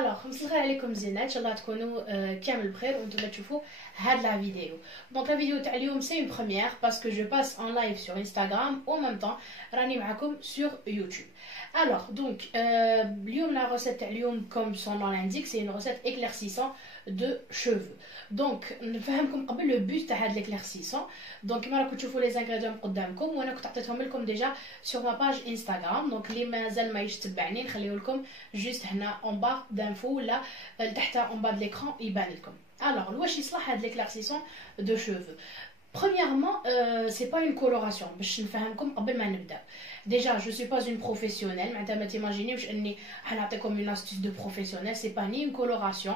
الوغ مسخر عليكم زينات ان شاء الله تكونوا كامل بخير وانتم تشوفوا هاد لا فيديو. دونك لا فيديو تاع اليوم سي اون بروميير باسكو جو باس ان لايف سور انستغرام او ميم طون راني معاكم سور يوتيوب. الوغ دونك اليوم لا روسيت تاع اليوم كوم سون نون انديك سي اون روسيت éclaircissant دو شوفو. دونك نفهمكم قبل لو بوت تاع هاد ليكليرسيسون. دونك كيما راكم تشوفوا لي زانغريديون قدامكم وانا كنت عطيتهم لكم ديجا سور ما باج انستغرام. دونك اللي مازال ما يتبعني نخليه لكم جوست هنا اون با دانفو ولا تحت اون با د ليكران يبان لكم. الوغ واش يصلح هاد ليكليرسيسون دو شوفو؟ Premièrement, c'est pas une coloration. باش نفهمكم قبل ما نبدا. Déjà, je suis pas une professionnelle. معناتها ما تيماجينيوش اني حنعطيكم une astuce de professionnel. C'est pas ni une coloration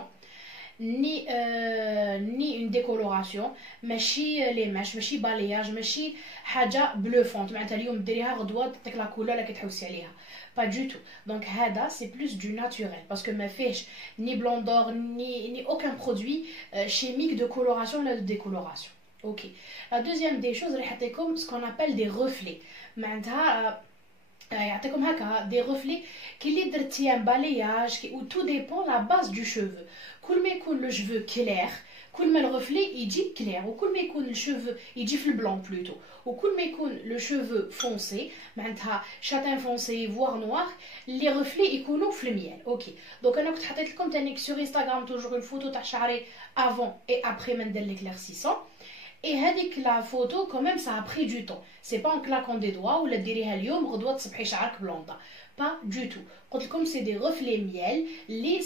ni une décoloration. ماشي ليماش ماشي بالياج ماشي حاجه بلوفونت معناتها اليوم ديريها غدوه تعطيك لا كولور اللي كتحوسي عليها. Pas du tout. Donc هذا c'est plus du naturel parce que ما فيهش ni blanc d'or ni aucun produit chimique de coloration ou de décoloration. Ok. La deuxième des choses راح يعطيكم ce qu'on appelle des reflets. معناتها يعطيكم هكا دي ريفلي كي اللي درتي ان بالياج كي و تو ديبون لا باز دو شوفو. كل ما يكون لو شوفو كلير كل ما الريفلي يجي كلير وكل ما يكون الشوفو يجي في البلون بلوتو وكل ما يكون لو شوفو فونسي معناتها شاتان فونسي فوار نوار لي ريفلي يكونوا في الميال. اوكي دونك انا كنت حطيت لكم تانيك سور انستغرام توجور اون فوتو تاع شعري افون اي ابري ما ندير ليكليرسيسون. Et هذيك لا photo quand même ça a pris du temps. C'est pas en claquant des doigts ولا ديريها اليوم غدوه تصبحي شعرك بلوندا. Pas du tout. قلت لكم c'est des reflets miel اللي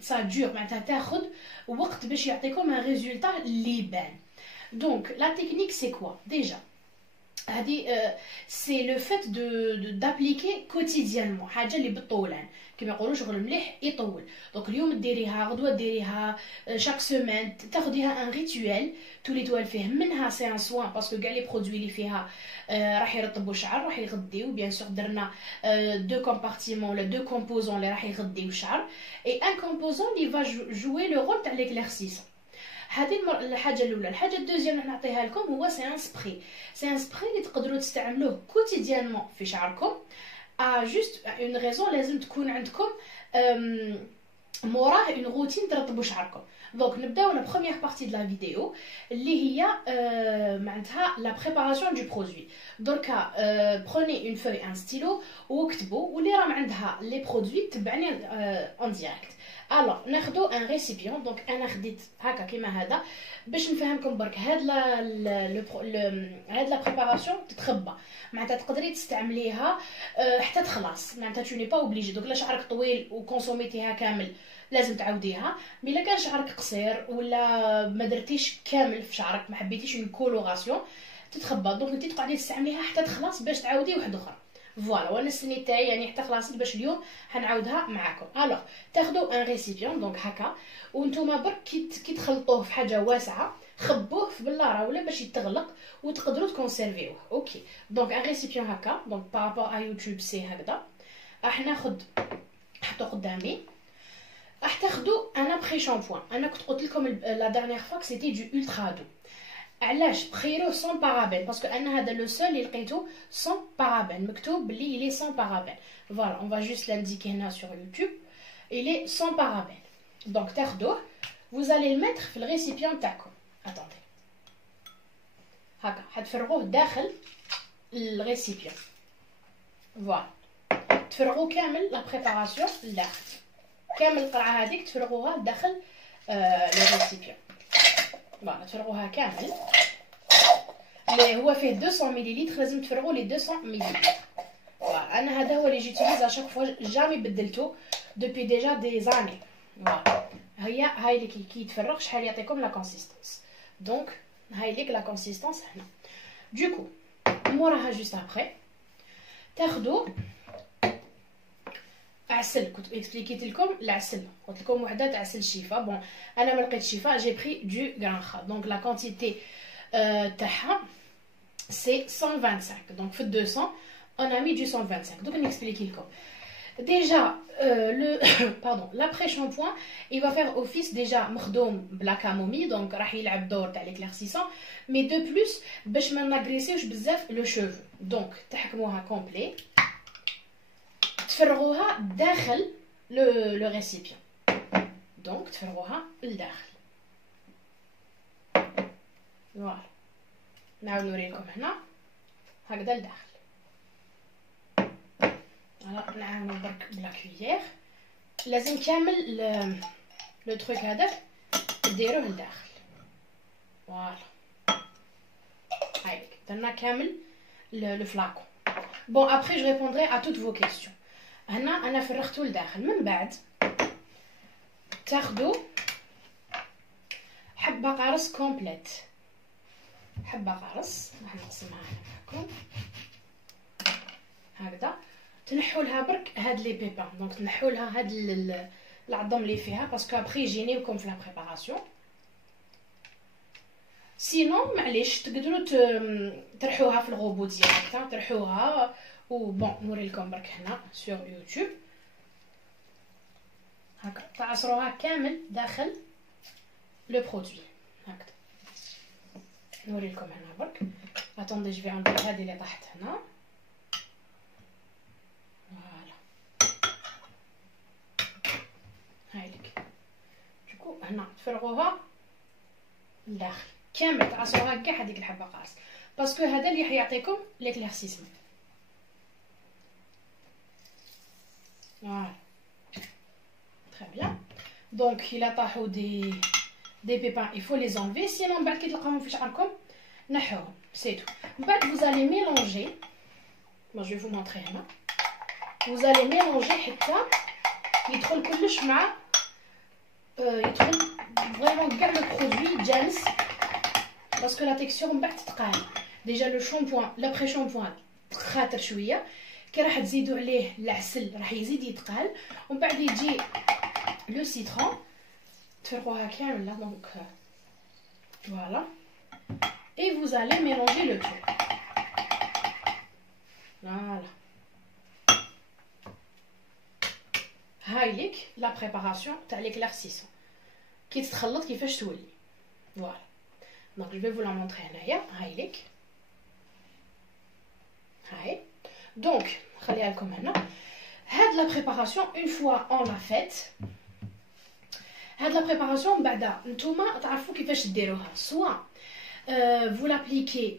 ça dure معناتها تاخذ وقت باش يعطيكم un résultat اللي يبان. Donc la technique c'est quoi déjà? C'est le fait d'appliquer quotidiennement حاجه اللي بالطولان كما يقولوا شغل مليح يطول. دونك اليوم ديريها غدوه ديريها شاك سيمين تاخديها ان ريتوال تولي توال فيه منها سي ان سوان باسكو كاع لي برودوي اللي فيها راح يرطبوا الشعر راح يغديو بيان سور درنا دو كومبارتيمون ولا دو كومبوزون اللي راح يغديو الشعر اي ان كومبوزون اللي فا جوي لو رول تاع ليكليرسيسون. هذه الحاجه الاولى. الحاجه الدوزيام اللي نعطيها لكم هو سي ان سبراي. سي ان سبراي اللي تقدروا تستعملوه كوتيديانمون في شعركم جوست اون ريزون لازم تكون عندكم موراه اون روتين ترطبوا شعركم. دونك نبداو لا بروميير بارتي دو لا فيديو اللي هي معناتها لا بريباراسيون دو برودوي. دركا بروني اون فوي ان ستيلو وكتبوا واللي راه عندها لي برودوي تبعني اون ديريكت. الوغ ناخذو ان ريسيبيون. دونك انا خديت هكا كيما هذا باش نفهمكم برك هاد لا بريباراسيون تتخبى معناتها تقدري تستعمليها حتى تخلص معناتها تو ني با اوبليجي. دوك لا شعرك طويل وكونسوميتيها كامل لازم تعاوديها. مي الا كان شعرك قصير ولا ما درتيش كامل في شعرك ما حبيتيش اون كولوراسيون تتخبى. دونك انت تقعدي تستعمليها حتى تخلص باش تعاودي واحده اخرى. فوالا وانا السني تاعي يعني حتى خلاص باش اليوم حنعاودها معاكم. الوغ تاخذوا ان ريسيبيون دونك هكا وانتوما برك كي تخلطوه في حاجه واسعه خبوه في بلاره ولا باش يتغلق وتقدروا تكونسيرفيوه. اوكي دونك ان ريسيبيون هكا دونك بارابور ا يوتيوب سي هكذا راح ناخذ حطو قدامي. راح تاخذوا ان ابري شامبوان. انا كنت قلت لكم لا ديرنيير فوا سيتي دو الترا دو. علاش بخيروه سون بارابين باسكو انا هذا لو سول اللي لقيته سون بارابين مكتوب بلي يلي سون بارابين. فوالا اون فا جوست لانديكي هنا سور يوتيوب يلي سون بارابين. دونك تاخذوه vous allez le mettre في الريسيبيون تاعكم. اتوندي هكا حتفرغوه داخل الريسيبيون. فوالا تفرغوا كامل لا بريباراسيون لداخل كامل القرعه هذيك تفرغوها داخل لو ريسيبيون. فوالا تفرغوها كامل اللي هو فيه 200 مليلتر لازم تفرغوا لي 200 مليلتر. فوالا انا هذا هو اللي جيتيليز ا شاك فوا جامي بدلته دوبي ديجا دي زاني. فوالا هاي اللي كي يتفرغ شحال يعطيكم لا كونسيستانس. دونك هاي ليك لا كونسيستانس هنا. دوكو موراها جوست ابري تاخذوا عسل. كنت اكسبليكيت لكم العسل قلت لكم وحده تاع عسل الشفا. بون انا ما لقيت شفا جي بري دو غرانخا. دونك لا كونتيتي تاعها سي 125. دونك في 200 اون امي دو 125. دوك نكسبليكي لكم déjà le pardon l'après shampoing il va faire office déjà مخدوم بلا camomille donc راح يلعب دور تاع l'éclaircissant mais de plus باش ما نغريسيوش بزاف لو cheveu. donc تحكموها كومبلي تفرغوها داخل لو ريسيبيون. دونك تفرغوها لداخل. فوالا نعاود نوريكم هنا هكذا لداخل. فوالا نعاونو برك بلا كويير. لازم كامل لو تروك هذاك ديروه لداخل. فوالا هايليك درنا كامل لو فلاكون. بون ابري جو ريبوندري ا توت فو كيسيون. هنا انا فرغته لداخل. من بعد تاخدو حبه قرص كومبليت. حبه قرص راح نقسمها هنا معكم هكذا. تنحوا لها برك هاد لي بيبان. دونك تنحوا لها هاد العظم اللي فيها باسكو ابري يجينيوكم في لا بريباراسيون. سينون معليش تقدروا ترحوها في الغوبو ديالك ترحوها. و بون نوري لكم برك هنا سور يوتيوب هكا تعصروها كامل داخل لو برودوي هكذا. نوري لكم هنا برك. اتوندي جو في انبر هذه اللي طاحت هنا. فوالا هايليك. دوكو هنا تفرغوها لداخل كامل. تعصروها كاع هذيك الحبه قارص باسكو هذا اللي حيعطيكم ليكليرسيسمون. فوالا تري بيان. دونك الا طاحوا دي بيبان il faut les enlever sinon بعد كي تلقاوهم في شعركم نحوهم سي تو. من بعد vous allez mélanger. moi je vais vous montrer هنا. vous allez mélanger حتى يدخل كلش مع يدخل فريمون كاع لو برودوي يتجانس باسكو لا تيكستور من بعد تتقال. ديجا لو شامبوان لابري شامبوان خاطر شويه كي راح تزيدوا عليه العسل راح يزيد يتقال. ومن بعد يجي لو سيترون تفرغوها كامله. دونك فوالا et vous allez mélanger le tout. Voilà. هايليك لا بريباراسيون تاع ليكليرسيسون كي تتخلط كيفاش تولي. فوالا دونك جو في فو لا مونطري هنايا. هايليك هاي. دونك نخليها لكم هنا. هاد لا بريباراسيون اون فوا اون لا فيت. هاد لا بريباراسيون بعدا نتوما تعرفوا كيفاش ديروها. سوا vous l'appliquez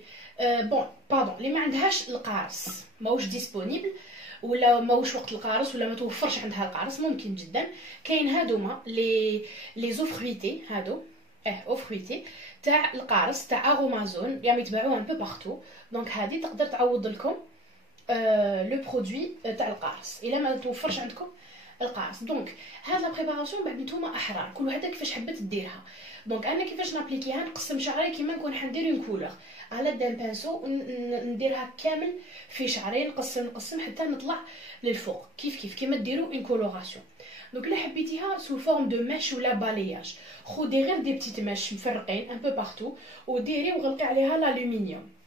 bon pardon اللي ما عندهاش القارص ماهوش ديسپونيبل ولا ماهوش وقت القارص ولا ما توفرش عندها القارص ممكن جدا. كاين هادوما لي زو فرويتي هادو او فرويتي تاع القارص تاع اغومازون يعني يتباعوها ان بو بارتو. دونك هذه تقدر تعوض لكم لو برودوي تاع القارص الا ما توفرش عندكم القارص. دونك هاد لا بريباراسيون بعد نتوما احرار كل وحده كيفاش حبت ديرها. دونك انا كيفاش نابليكيها نقسم شعري كيما نكون حندير اون كولور على دان بانسو نديرها كامل في شعري نقسم حتى نطلع للفوق كيف كيما ديروا اون كولوراسيون. دونك الا حبيتيها سو فورم دو ميش ولا بالياج خدي غير دي بتيت ميش مفرقين ان بو بارتو وديري وغلقي عليها l'aluminium.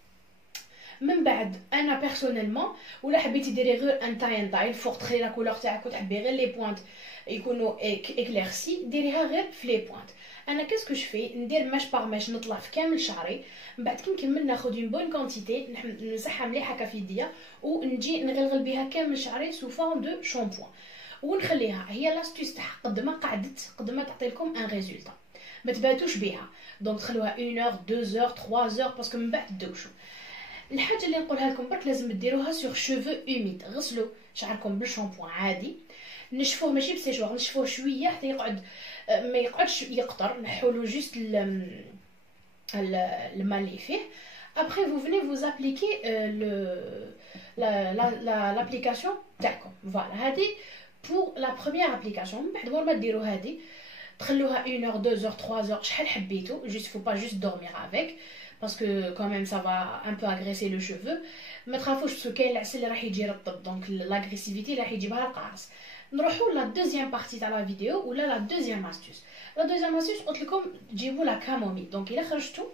من بعد انا بيرسونيلمون ولا حبيتي ديري غير ان تاي الفوق تخلي لا كولور تاعك وتحبي غير لي بوينت يكونوا اكليرسي ديريها غير في لي بوينت. انا كاسكو شفي ندير ماش باغ ماش نطلع في كامل شعري. من بعد كي نكمل ناخذ اون بون كونتيتي نمسحها مليحه هكا في يديا ونجي نغلغل بها كامل شعري سو فورم دو شامبوان ونخليها. هي لاستيس تاعها قد ما قعدت قد ما تعطي لكم ان ريزولتا. ما تباتوش بها. دونك خلوها 1 اور 2 اور 3 اور باسكو من بعد تدوشوا. الحاجه اللي نقولها لكم برك لازم ديروها سور شوفو اوميد. غسلوا شعركم بالشامبوان عادي نشفوه ماشي بسيجوار نشفوه شويه حتى يقعد ما يقعدش يقطر. نحولو جوست الماء اللي فيه. après vous venez vous appliquer l'application تاعكم. فوالا هذه pour la première application. من بعد ورا ما ديروا هذه تخلوها 1 اور 2 اور 3 اور شحال حبيتو. juste faut pas juste dormir avec parce que quand même ça va un peu agresser le cheveu. ما تخافوش باسكو كاين العسل اللي راح يجي يرطب دونك لاغريسيفيتي راح يجيبها القارص. نروحوا لا دوزيام بارتي تاع لا فيديو ولا لا دوزيام استوس. لا دوزيام استوس قلت لكم تجيبوا لا كاموميل. دونك الا خرجتوا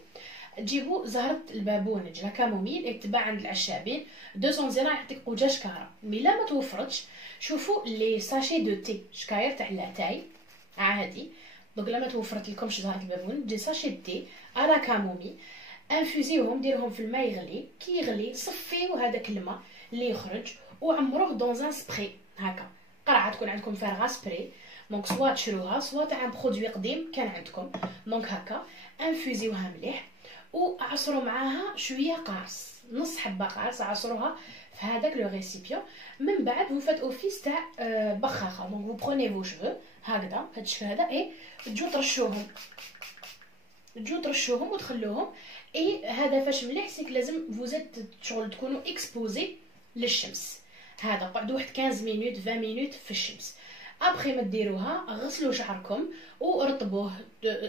تجيبوا زهره البابونج لا كاموميل اللي تباع عند العشابين 200 زينه يعطيك قوجه شكاره. مي لا ما توفرتش شوفوا لي ساشي دو تي شكاير تاع لاتاي عادي. دونك لما توفرت لكمش زهره البابونج دي ساشي تي على كاموميل انفوزيوهم ديروهم في الماء يغلي. كي يغلي صفيو هذاك الماء اللي يخرج وعمروه دون ان سبري هكا قرعه تكون عندكم فارغه سبراي، دونك سوا تشروها سوا تاع ان برودوي قديم كان عندكم. دونك هكا انفوزيوها مليح وعصروا معاها شويه قارص، نص حبه قارص عصروها في هذاك لو ريسيبيون. من بعد vous faites office تاع بخاخه، دونك vous prenez vos cheveux هكذا بهذا الشكل هذا اي تجو ترشوهم وتخلوهم. اي هذا فاش مليح سيك لازم فوزيت شغل تكونوا اكسبوزي للشمس، هذا قعدوا واحد 15 مينوت 20 مينوت في الشمس. ابخي ما ديروها غسلوا شعركم ورطبوه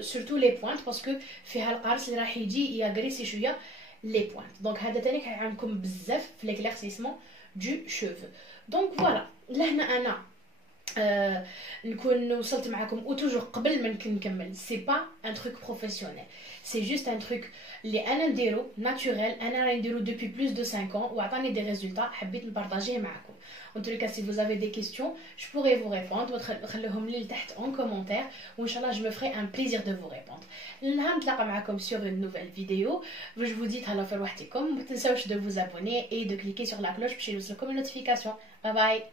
سورتو لي بوينت باسكو فيها القارص اللي راح يجي ياغريسي شويه لي بوينت. دونك هذا تاني كيعاونكم بزاف في ليكليرسيسمون دو شوفو. دونك فوالا لهنا انا نكون وصلت معكم او توجور قبل ما نكمل. سي با ان تروك بروفيسيونيل، سي جوست ان تروك اللي انا نديرو ناتوريل، انا راني نديرو دوبي بلوس دو 5 ans وعطاني دي ريزولتا حبيت نبارطاجيه معكم. En tous les cas, si vous avez des questions, je pourrai vous répondre. خليهم لي لتحت en commentaire وإن شاء الله je me ferai un plaisir de vous répondre. نتلاقى معكم sur une nouvelle vidéo. Je vous dis تهلاو في روحتكم، ما تنساوش de vous abonner et de cliquer sur la cloche باش يوصلكم النوتيفيكاسيون. باي باي.